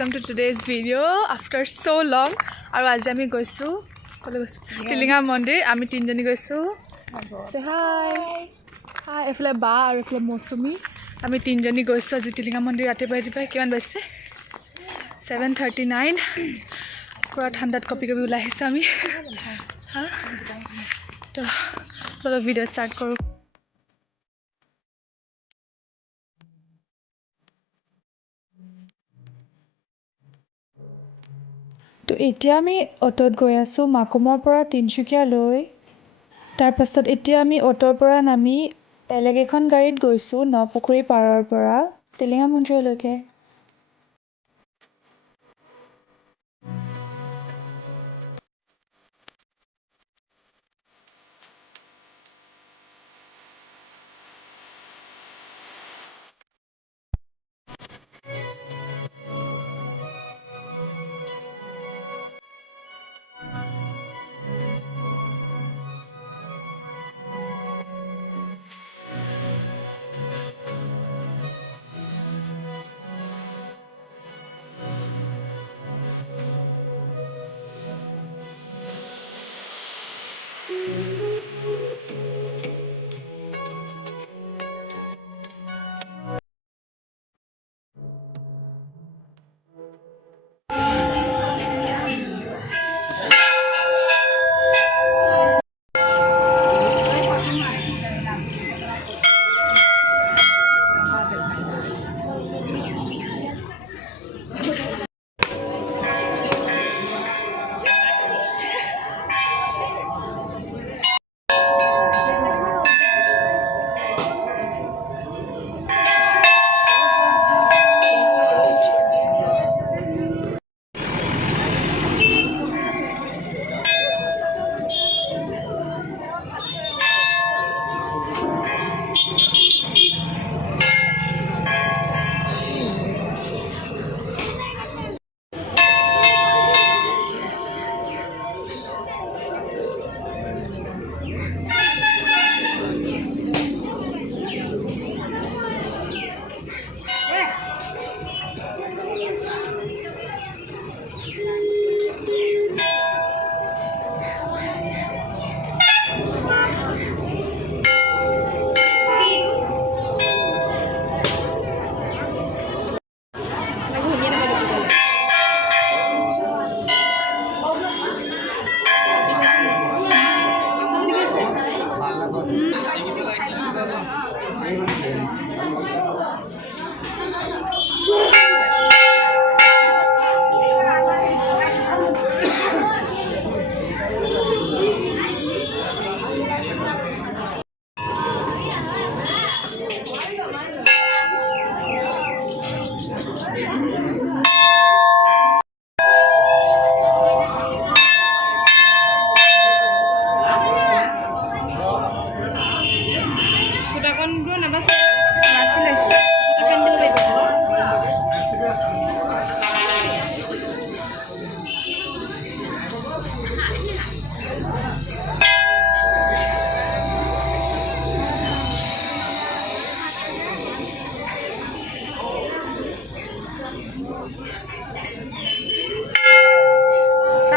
welcome to today's video after so long. আৰু আজি আমি গৈছো কলে গৈছো টিলিঙা মন্দিৰ আমি তিনজনী গৈছো say hi hi এফলে বা আৰু এফলে মৌসুমী আমি তিনজনী গৈছো আজি টিলিঙা মন্দিৰ ৰাতিপুৱা কিমান বাজিছে 7:39 পুৰা ঠাণ্ডাত কপি ওলাই আহিছে আমি হা তো বলো ভিডিও স্টাৰ্ট কৰো তো এতিয়া আমি অটোত গৈ আছো মাকুমৰ পৰা তিনচুকীয়া লৈ তাৰ পাছত এতিয়া আমি অটোৰ পৰা নামি বেলেগ এখন গাড়ীত গৈছো নপুখুৰী পাৰৰ পৰা টিলিঙা মন্দিৰলৈকে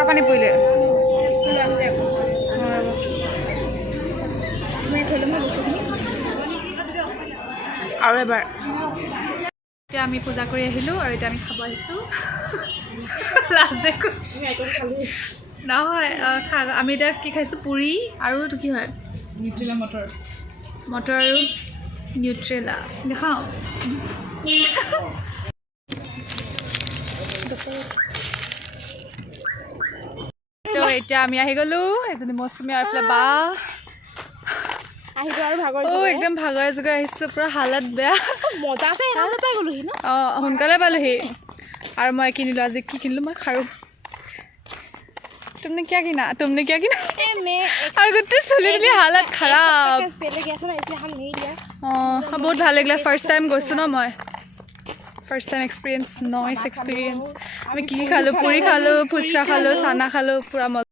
পানী পৰিলে আৰু এবাৰ এতিয়া আমি পূজা কৰি আহিলোঁ আৰু এতিয়া আমি খাব আহিছোঁ নহয় আমি এতিয়া কি খাইছোঁ পুৰি আৰু এইটো কি হয় নিউট্ৰেলা মটৰ আৰু নিউট্ৰেলা দেখাওঁ তো এতিয়া আমি আহি গ'লোঁ এজনী মৌচুমী আৰু এইফালে বা একদম ভাগৰে জোগৰে আহিছোঁ পুৰা হালত বেয়া মজা আছে পাই গ'লোহি ন অঁ সোনকালে পালোহি আৰু মই কিনিলোঁ আজি কি কিনিলোঁ মই খাৰু तुमने क्या किना और गुट्टे सुली हालत खराब बहुत ভাল লাগিলে ফার্স্ট টাইম গৈছো ন মই first time experience noise experience আমি কি খালো পুৰি খালো ফুচকা খালো চানা খালো পুৰা